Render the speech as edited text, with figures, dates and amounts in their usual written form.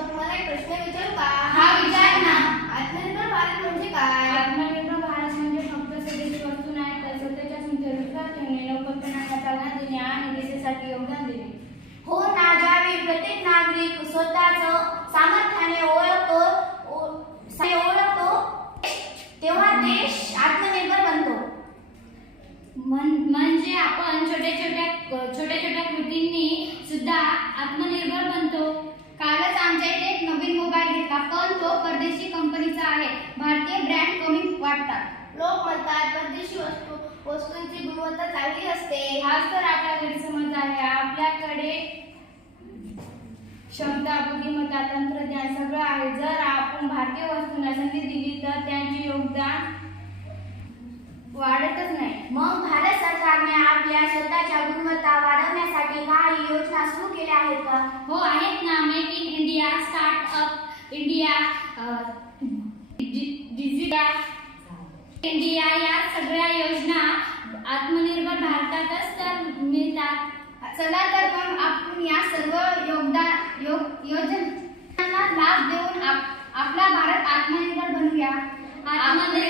तुम्हाला एक प्रश्न विचारू का? हा, विचार ना. आत्मनिर्भर भारत म्हणजे काय? आत्मनिर्भर भारत म्हणजे फक्त स्वदेशी वस्तू नाही तर स्वतःच्या रोजगार ठेवणे, नोकरपणाला चालना देणे आणि देशासाठी योगदान देणे. हो ना, ज्यावेळी प्रत्येक नागरिक स्वतःचं सामर्थ्याने ओळखतो तेव्हा देश आत्मनिर्भर बनतो. म्हणजे आपण छोट्या कृतींनी सुद्धा आत्मनिर्भर बनतो. कालच आमच्या इथे एक नवीन मोबाईल घेतला, पण तो परदेशी कंपनीचा आहे. भारतीय ब्रँड कमी वाटतात. लोक म्हणतात परदेशी वस्तूंची गुणवत्ता चांगली असते. हाच तर आपला गैरसमज आहे. आपल्याकडे क्षमता, बुद्धिमत्ता, तंत्रज्ञान सगळं आहे. जर आपण भारतीय वस्तूंना संधी दिली तर त्यांचे योगदान वाढतच नाही. मग भारत सरकारने आपल्या स्वतःच्या गुणवत्ता वाढवण्यासाठी काही योजना सुरू केल्या आहेत का? हो, आहेत ना. Make in India, startup India, digital India या सगळ्या योजना आत्मनिर्भर भारतातच तर मिळतात. चला तर मग आपण या सर्व योजनांना लाभ देऊन आपला भारत आत्मनिर्भर बनवूया. आत्मनिर्भर